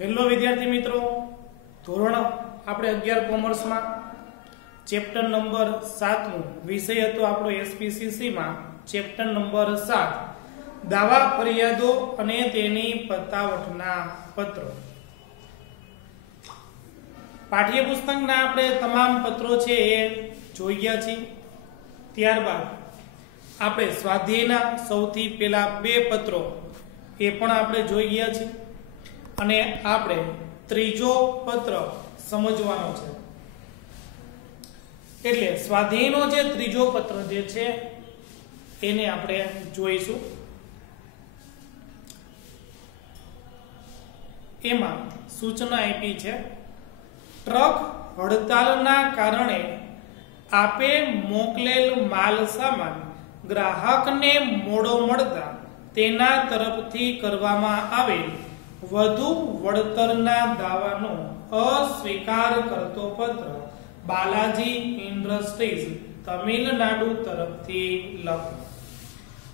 Hello વિદ્યાર્થી મિત્રો, ધોરણ આપણે 11 કોમર્સમાં ચેપ્ટર નંબર 7 વિષય હતો આપણો એસપીસીસી માં ચેપ્ટર નંબર 7 દાવા ફરિયાદો અને તેની પતાવટના પત્રો. પાઠ્યપુસ્તકના આપણે તમામ પત્રો છે એ જોઈ ગયા છીએ. ત્યારબાદ આપણે સ્વાધ્યાયના સૌથી પહેલા બે પત્રો એ પણ આપણે જોઈ ગયા છીએ અને આપણે ત્રીજો પત્ર સમજવાનો છે. એટલે સ્વાધ્યાયનો જે ત્રીજો પત્ર જે છે એને આપણે જોઈશું. એમાં સૂચના આપી છે, ટ્રક હડતાલના કારણે આપે મોકલેલ માલ સામાન ગ્રાહકને મોડો મળતા તેના તરફથી કરવામાં આવેલ વધુ વળતરના દાવાનો અસ્વીકાર કરતો પત્ર બાલાજી ઇન્ડસ્ટ્રીઝ તમિલનાડુ તરફથી લખો.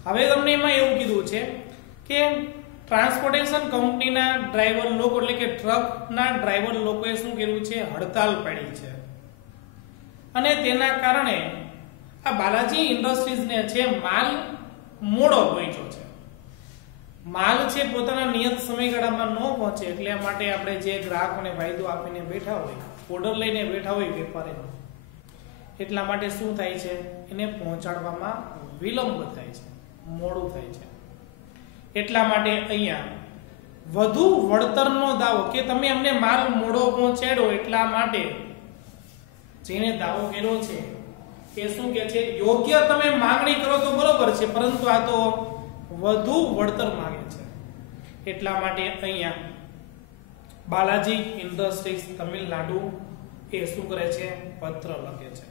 હવે તમને એમાં એવું કીધું છે કે ટ્રાન્સપોર્ટેશન કંપનીના ડ્રાઈવર લોકો એટલે કે ટ્રકના ડ્રાઈવર લોકોએ શું કર્યું છે, હડતાલ પાડી છે અને તેના કારણે આ બાલાજી ઇન્ડસ્ટ્રીઝને છે માલ મોડો પહોંચ્યો છે. માલ છે પોતાના નિયત સમયગાળામાં ન પહોંચે એટલે માટે આપણે જે ગ્રાહકોને વાયદો આપીને બેઠા હોય, ઓર્ડર લઈને બેઠા હોય વેપારીનો, એટલા માટે શું થાય છે, એને પહોંચાડવામાં વિલંબ થાય છે, મોડું થાય છે. એટલા માટે અહીંયા વધુ વળતરનો દાવો કે તમે અમને માલ મોડો પહોંચાડ્યો એટલા માટે જેને દાવો કર્યો છે એ શું કે છે, યોગ્ય તમે માંગણી કરો તો બરોબર છે, પરંતુ આ તો વધુ વળતર માંગે છે. એટલા માટે અહીંયા બાલાજી ઇન્ડસ્ટ્રીઝ તમિલનાડુ એ શું કરે છે, પત્ર લખે છે.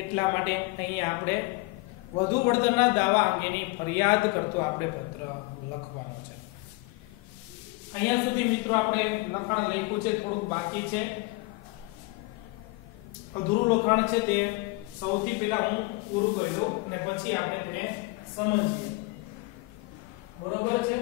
એટલા માટે અહીંયા આપણે વધુ વળતરના દાવા અંગેની ફરિયાદ કરતો આપણે પત્ર લખવાનો છે. અહીંયા સુધી મિત્રો આપણે લખાણ લખ્યું છે, થોડુંક બાકી છે, અધૂરું લખાણ છે, તે સૌથી પહેલા હું પૂરું કરી દઉં અને પછી આપણે તેને સમજીએ. બરોબર છે?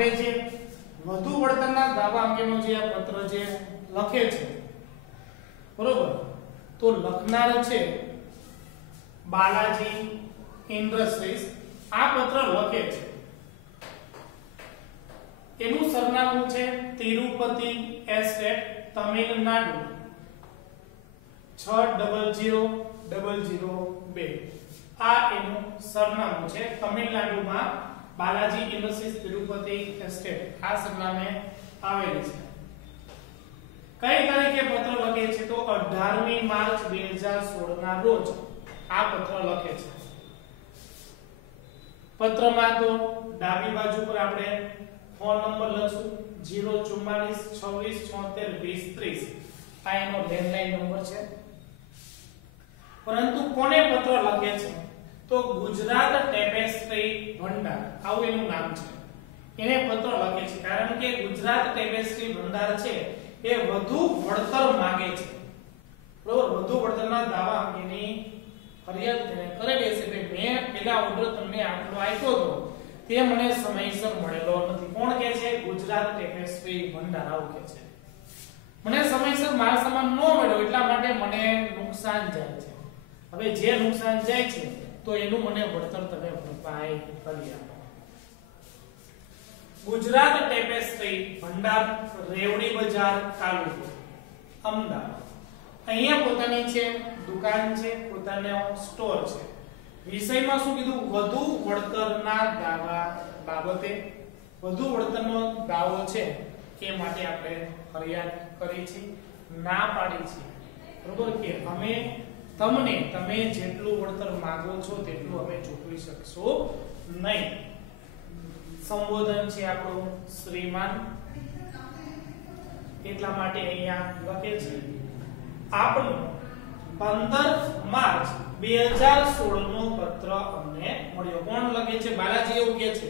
આપણે જે વધુ વળતરના દાવા અંગેનો જે આ પત્ર જે લખે છે બરોબર, તો લખનાર છે બાલાજી ઇન્ડસ્ટ્રીઝ આ પત્ર લખે છે. એનું સરનામું છે તિરુપતિ એસ્ટેટ, તમિલનાડુ 600002. આ એનું સરનામું છે. તમિલનાડુમાં બાલાજી ઇન્ડસ્ટ્રીઝ તિરુપતિ એસ્ટેટ આ સરનામે આવેલી છે. કઈ તારીખે પત્ર લખે છે? તો 18મી માર્ચ 2016 ના રોજ આ પત્ર લખે છે. પત્રમાં તો ડાબી બાજુ પર આપણે ફોન નંબર લખશું 04426762030. આ એનો લેન્ડલાઈન નંબર છે. પરંતુ કોને પત્ર લખે છે? તો ગુજરાત ટેપેસ્ટ્રી ભંડાર આવું એનું નામ છે. એને પત્ર લખે છે કારણ કે ગુજરાત ટેપેસ્ટ્રી ભંડાર છે એ વધુ વળતર માંગે છે. બરોબર, વધુ વળતરના દાવા અંગેની ફરિયાદ તેને કરેલી છે કે મેં પેલા ઓર્ડર તમને આટલો આપ્યો હતો તે મને સમયસર મળેલો નથી. કોણ કહે છે? ગુજરાત ટેપેસ્ટ્રી ભંડાર આવું કહે છે. મને સમયસર માલ સામાન ન મળ્યો એટલા માટે મને નુકસાન જાય છે. હવે જે નુકસાન જાય છે તો એનું મને વળતર તમે ભરપાઈ કરી આપો. ગુજરાત ટેપેસ્ટ્રી ભંડાર, રેવડી બજાર, તાલુકો અમદાવાદ. અહીંયા પોતાની છે દુકાન છે, પોતાનો સ્ટોર છે. વિષયમાં શું કીધું? વધુ વળતરના દાવા બાબતે વધુ વળતરનો દાવો છે એ માટે આપણે ફરિયાદ કરી છે, ના પાડી છે. બરોબર કે અમે તમે જેટલું વળતર માંગો છો તેટલું અમે ચૂકવી શકશો નહીં. સંબોધન છે આપણું શ્રીમાન, એટલા માટે અહીંયા લખે છે આપણું 15 માર્ચ 2016 નો પત્ર અમને મળ્યો. કોણ લખે છે? બાલાજી એવું કહે છે.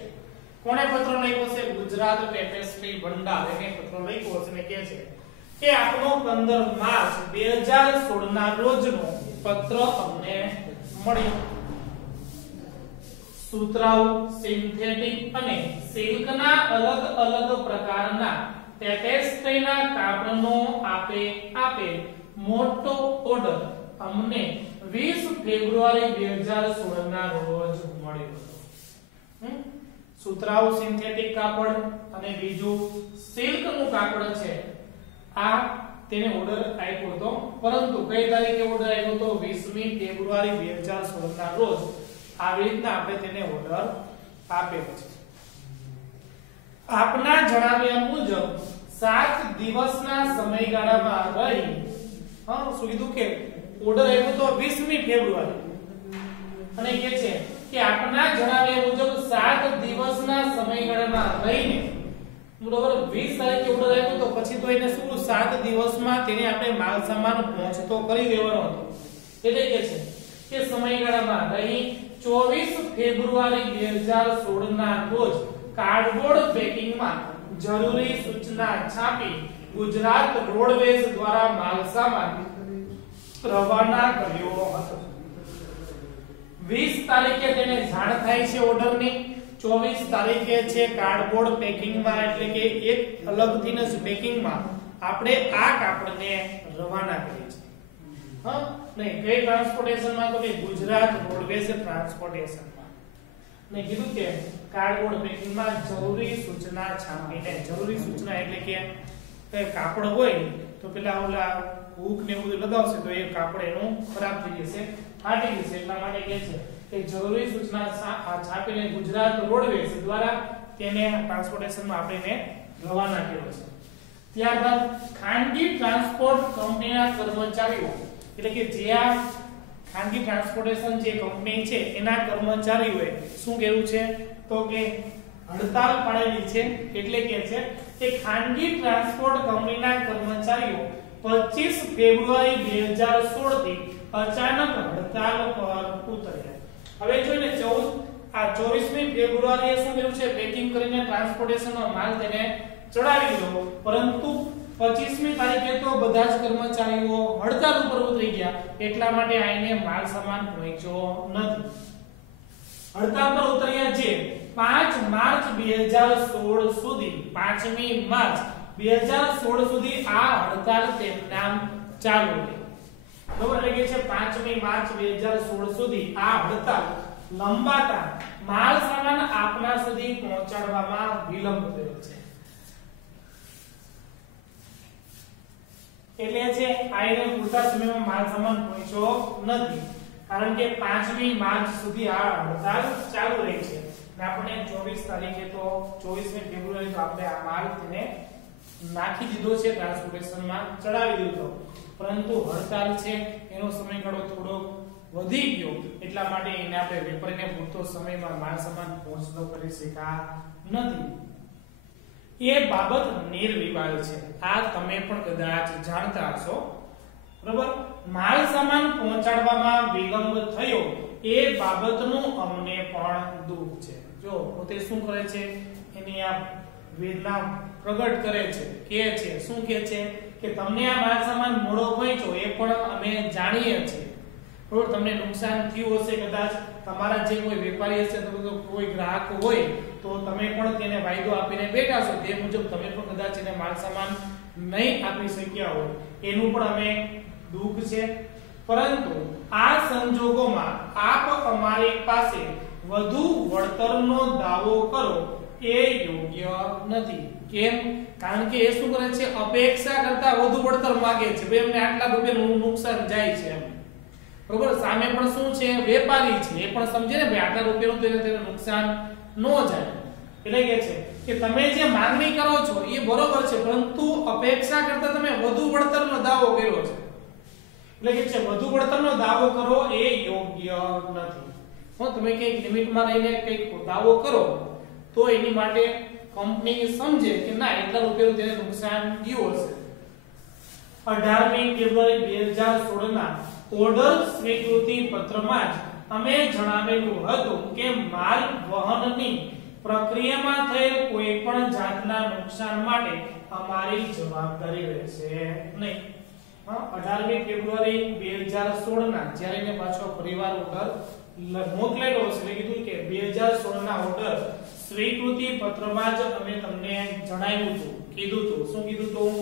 કોણે પત્ર લખ્યો છે? ગુજરાત ટેપેસ્ટ્રી ભંડાર એને પત્ર લખ્યો છે ને કહે છે કે આપણો 15 માર્ચ 2016 ના રોજનો પત્ર અમને મળ્યો. સુતરાઉ, સિન્થેટિક અને સિલ્કના અલગ અલગ પ્રકારના ટેપેસ્ટ્રીના કાપડનો આપે મોટો ઓર્ડર અમને 20 ફેબ્રુઆરી 2016 ના રોજ મળ્યો હતો. સુતરાઉ સિન્થેટિક કાપડ અને બીજું સિલ્ક નું કાપડ છે આ તેને ઓર્ડર આપ્યો હતો. પરંતુ કઈ તારીખે ઓર્ડર આપ્યો હતો? 20મી ફેબ્રુઆરી 2016 ના રોજ. આવી રીતના આપણે તેને ઓર્ડર આપેલો છે. આપના જણાવ્યા મુજબ 7 દિવસના સમયગાળામાં રહી શું કીધું કે ઓર્ડર આપ્યો તો 20મી ફેબ્રુઆરી અને કહે છે કે આપના જણાવ્યા મુજબ 7 દિવસના સમયગાળામાં રહીને બરોબર 20 તારીખે ઓર્ડર આપ્યો તો પછી તો એને શું 7 દિવસમાં તેને આપણે માલ સામાન પહોંચતો કરી દેવાનો હતો. એટલે કહે છે કે સમયગાળામાં રહી 24 ફેબ્રુઆરી 2016 ના રોજ કાર્ડબોર્ડ પેકિંગમાં જરૂરી સૂચના છાપી ગુજરાત રોડવેઝ દ્વારા માલ સામાન રવાના કર્યો હતો. 20 તારીખે તેને જાણ થાય છે ઓર્ડરની. 24 તારીખે છે કાર્ડબોર્ડ પેકિંગમાં એટલે કે એક અલગથી જ પેકિંગમાં આપણે આ કાપડને રવાના કરીએ છીએ. નહીં કઈ ટ્રાન્સપોર્ટેશનમાં? તો કે ગુજરાત રોડવેઝ ટ્રાન્સપોર્ટેશનમાં. ને કીધું કે કાર્ડબોર્ડ પેકિંગમાં જરૂરી સૂચના છાપીને. જરૂરી સૂચના એટલે કે કાપડ હોય તો પેલા ઓલા હૂક ને બધું લગાવશે તો એ કાપડ એનું ખરાબ થઈ જશે, ફાટી જશે. એટલા માટે કહે છે કે જરૂરી સૂચના છાપીને ગુજરાત રોડવેઝ દ્વારા તેને ટ્રાન્સપોર્ટેશનમાં આપણે રવાના કર્યો છે. ત્યારબાદ ખાનગી ટ્રાન્સપોર્ટ કંપનીના કર્મચારીઓ એટલે કે જ્યાં ખાનગી ટ્રાન્સપોર્ટેશન જે કંપની છે એના કર્મચારીઓએ શું કહેવું છે? તો કે હડતાલ પાડેલી છે. એટલે કે છે કે ખાનગી ટ્રાન્સપોર્ટ કંપનીના કર્મચારીઓ 25 ફેબ્રુઆરી 2016 થી અચાનક હડતાલ પર ઉતર્યા. હવે જોઈને 24મી ફેબ્રુઆરીએ શું કર્યું છે? પેકિંગ કરીને ટ્રાન્સપોર્ટેશનનો માલ તેને ચડાવી દીધો. પરંતુ 25મી તારીખે તો બધા જ કર્મચારીઓ હડતાલ ઉપર ઉતરી ગયા. એટલા માટે આઈને માલ સામાન પહોંચ્યો નથી. હડતાલ પર ઉતર્યા જે 5 માર્ચ 2016 સુધી 5મી માર્ચ 2016 સુધી આ હડતાલ તેમના ચાલુ રહી. બરોબર, એટલે કે છે 5મી માર્ચ 2016 સુધી આ હડતાલ લંબાતા માલ સામાન આપના સુધી પહોંચાડવામાં વિલંબ થયો છે. એટલે છે આઈને પૂરતા સમયમાં માલ સામાન પહોંચ્યો નથી, કારણ કે 5મી માર્ચ સુધી આ હડતાલ ચાલુ રહી છે. આપણે 24 તારીખે તો 24મી ફેબ્રુઆરી તો આપણે આ માલ તેને નાખી દીધો છે, ટ્રાન્સપોર્ટેશનમાં ચડાવી દીધો, પરંતુ હડતાલ છે એનો સમયગાળો થોડો વધી ગયો, એટલા માટે એને આપણે વેપારીને પૂરતો સમયમાં માલ સામાન પહોંચતો કરી શક્યા નથી. એ બાબત નિર્વિવાદ છે. આ તમે પણ કદાચ જાણતા હશો. બરાબર, માલ સામાન પહોંચાડવામાં વિલંબ થયો એ બાબતનું અમને પણ દુઃખ છે. જો પોતે શું કરે છે, એની આ વેદના પ્રગટ કરે છે, કે છે શું કે છે કે તમને આ માલ સામાન મોડો પહોંચ્યો એ પણ અમે જાણીએ છીએ. બરોબર, તમને નુકસાન થયું હશે, કદાચ તમારા જે કોઈ વેપારી હશે તો કોઈ ગ્રાહક હોય તો તમે પણ તેને વાયદો આપીને બેઠા છો, તે મુજબ તમે પણ કદાચ એને માલ સામાન નહીં આપી શક્યા હોય, એનું પણ અમે દુઃખ છે. પરંતુ આ સંજોગોમાં આપ અમારી પાસે વધુ વળતરનો દાવો કરો એ યોગ્ય નથી. કેમ? કારણ કે એ શું કરે છે, અપેક્ષા કરતા વધુ વળતર માંગે છે. ભાઈ અમને આટલા રૂપિયાનું નુકસાન જાય છે એમ. બરોબર, સામે પણ શું છે, વેપારી છે, એ પણ સમજે ને ભાઈ આટલા રૂપિયાનું તેને નુકસાન ન જાય. એટલે કે છે કે તમે જે માંગણી કરો છો એ બરોબર છે, પરંતુ અપેક્ષા કરતા તમે વધુ વળતરનો દાવો કર્યો છે. એટલે કે છે વધુ વળતરનો દાવો કરો એ યોગ્ય નથી. તમે કઈક લિમિટમાં રહીને કઈક દાવો કરો તો એની માટે કંપની સમજે કે ના એટલા રૂપિયાનું તેને નુકસાન ગયું હશે. 18મી ફેબ્રુઆરી 2016 ના ઓર્ડર સ્વીકૃતિ પત્રમાં જ અમે જણાવેલું હતું કે માલ વહનની પ્રક્રિયામાં થયેલ કોઈ પણ જાતના નુકસાન માટે અમારી જવાબદારી રહેશે નહીં. 18મી ફેબ્રુઆરી 2016 ના જ્યારે એને પાછો ફરીવાર ઓર્ડર મોકલેલો હશે, એટલે કીધું કે 2016 ના ઓર્ડર સ્વીકૃતિ પત્રમાં જ અમે તમને જણાવ્યું હતું, કીધું હતું. શું કીધું હતું?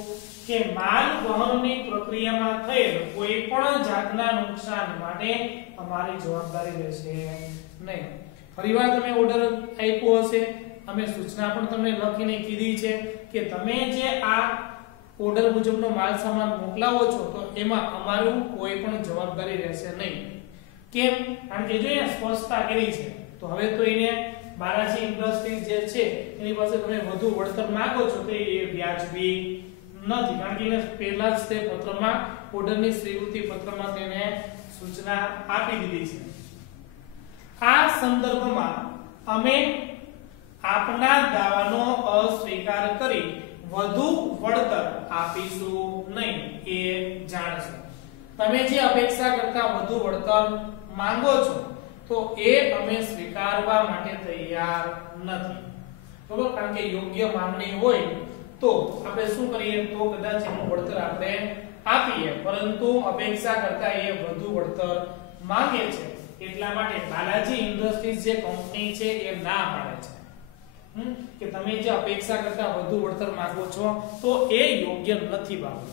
કે માલ વહનની પ્રક્રિયામાં થયેલ કોઈ પણ જાતના નુકસાન માટે અમારી જવાબદારી રહેશે નહીં. ફરીવાર તમે ઓર્ડર આપ્યો હશે, અમે સૂચના પણ તમને લખીને કીધી છે કે તમે જે આ ઓર્ડર મુજબનો માલ સામાન મોકલાવો છો તો એમાં અમારું કોઈ પણ જવાબદારી રહેશે નહીં. કેમ? કારણ કે જો અહીંયા સ્પષ્ટતા કરી છે, તો હવે તો એને બાલાજી ઇન્ડસ્ટ્રીઝ જે છે એની પાસે તમે વધુ વળતર માંગો છો તો એ વ્યાજબી નથી, કારણ કે એને પહેલા જ તે પત્રમાં ઓર્ડરની સ્વીકૃતિ પત્રમાં તેને સૂચના આપી દીધી છે. આ સંદર્ભમાં અમે આપના દાવાનો અસ્વીકાર કરી વધુ વળતર આપીશું નહીં એ જાણશો. તમે જે અપેક્ષા કરતા વધુ વળતર માંગો છો તો એ અમે સ્વીકારવા માટે તૈયાર નથી. બરોબર, કારણ કે યોગ્ય માંગણી હોય તો આપણે શું કરીએ, તો કદાચ એનું વળતર આપણે આપીએ, પરંતુ અપેક્ષા કરતા એ વધુ વળતર માંગે છે, એટલા માટે બાલાજી ઇન્ડસ્ટ્રીઝ જે કંપની છે એ ના પાડે છે કે તમે જે અપેક્ષા કરતા વધુ વળતર માંગો છો તો એ યોગ્ય નથી બાબત.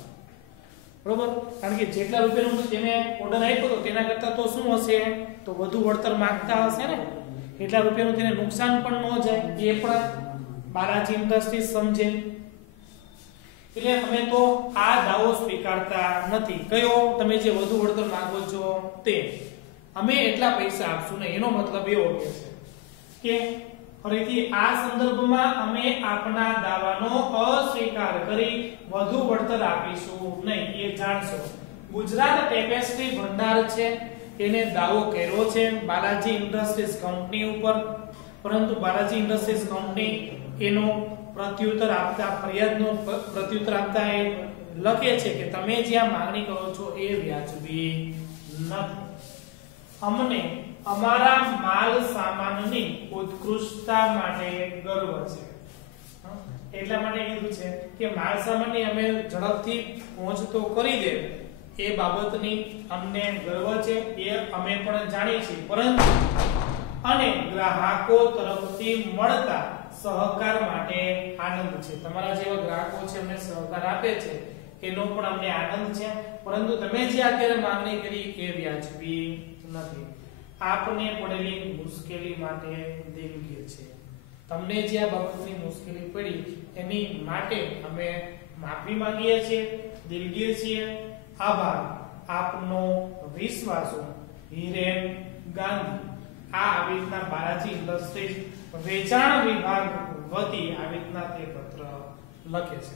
બરોબર, કારણ કે જેટલા રૂપિયાનું તેને ઓર્ડર આપ્યો તો તેના કરતા તો શું હશે, તો વધુ વળતર માંગતા હશે ને, એટલા રૂપિયાનું તેને નુકસાન પણ ન જાય એ પણ બાલાજી ઇન્ડસ્ટ્રીઝ સમજે. એટલે અમે તો આ દાવો સ્વીકારતા નથી. કયો? તમે જે વધુ વળતર માંગો છો તે. અમે એટલા પૈસા આપશું ને, એનો મતલબ એવો કે ફરીથી આ સંદર્ભમાં અમે આપના દાવાનો અસ્વીકાર કરી વધુ વળતર આપીશું નહીં એ જાણશો. ગુજરાત ટેપેસ્ટ્રી ભંડાર છે એને દાવો કર્યો છે બાલાજી ઇન્ડસ્ટ્રીઝ કંપની ઉપર, પરંતુ બાલાજી ઇન્ડસ્ટ્રીઝ કંપની એનો પ્રત્યુત્તર આપતા, ફરિયાદનો પ્રત્યુત્તર આપતા એ લખે છે કે તમે જ્યાં માંગણી કરો છો એ વ્યાજબી નથી. અમને અમારા માલ સામાનની ઉત્કૃષ્ટતા માટે ગર્વ છે. એટલા માટે કીધું છે કે માલ સામાનની અમે ઝડપથી પહોંચતો કરી દે એ બાબતની અમને ગર્વ છે, એ અમે પણ જાણીએ છીએ, પરંતુ અને ગ્રાહકો તરફથી મળતા સહકાર માટે આનંદ છે. તમારા જેવા ગ્રાહકો છે અમને સહકાર આપે છે એનો પણ અમને આનંદ છે, પરંતુ તમે જે અત્યારે માંગણી કરી એ વ્યાજબી નથી. આપને પડેલી મુશ્કેલી માટે દિલગીર છે. તમને જે આ બાબતની મુશ્કેલી પડી એની માટે અમે માફી માંગીએ છીએ, દિલગીર છીએ. આભાર. આપનો વિશ્વાસુ હિરેન ગાંધી. આ આવી રીતના બાલાજી ઇન્ડસ્ટ્રીઝ વેચાણ વિભાગ વતી આવી રીતના તે પત્ર લખે છે.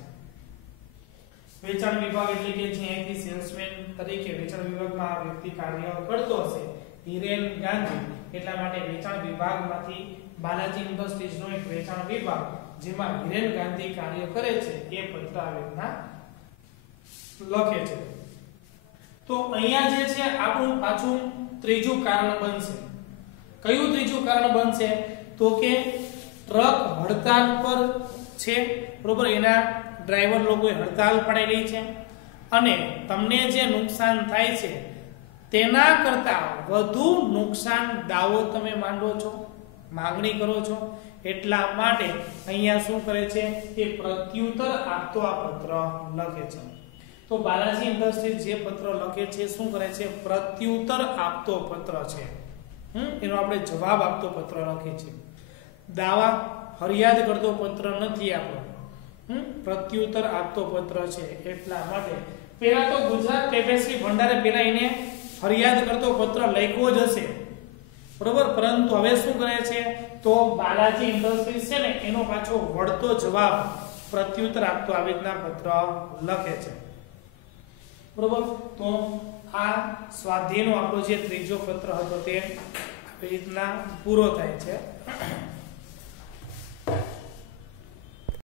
વેચાણ વિભાગ એટલે કે જે અહીંથી સેલ્સમેન તરીકે વેચાણ વિભાગમાં આ વ્યક્તિ કાર્ય કરતો હશે હિરેન ગાંધી, એટલા માટે વેચાણ વિભાગમાંથી બાલાજી ઇન્ડસ્ટ્રીઝનો એક વેચાણ વિભાગ જેમાં હિરેન ગાંધી કાર્ય કરે છે એ પત્ર આવી રીતના લખે છે. તો અહીંયા જે છે આપણું પાછું ત્રીજું કારણ બનશે. કયું ત્રીજું કારણ બનશે? તો કે ટ્રક હડતાલ પર છે, બરોબર, એના ડ્રાઈવર લોકોએ હડતાલ પાડેલી છે અને તમને જે નુકસાન થાય છે તેના કરતા વધુ નુકસાન દાવો તમે માંડો છો, માંગણી કરો છો, એટલા માટે અહીંયા શું કરે છે એ પ્રત્યુત્તર આપતો આ પત્ર લખે છે. તો બાલાજી ઇન્ડસ્ટ્રીઝ જે પત્ર લખે છે શું કરે છે? પ્રત્યુત્તર આપતો પત્ર છે. એનો આપણે જવાબ આપતો પત્ર લખે છે. દાવા ફરિયાદ કરતો પત્ર નથી આપણો, પ્રત્યુત્તર આપતો પત્ર છે. એટલા માટે પહેલા તો ગુજરાત ટેપેસ્ટ્રી ભંડારે પહેલા એને ફરિયાદ કરતો પત્ર લખ્યો જ હશે, બરોબર, પરંતુ હવે શું કરે છે તો બાલાજી ઇન્ડસ્ટ્રીઝ છે ને એનો પાછો વળતો જવાબ પ્રત્યુત્તર આપતો આવી રીતના પત્ર લખે છે, બરોબર. તો આ સ્વાધ્યાયનો આપણો જે ત્રીજો પત્ર હતો તે આવી રીતના પૂરો થાય છે.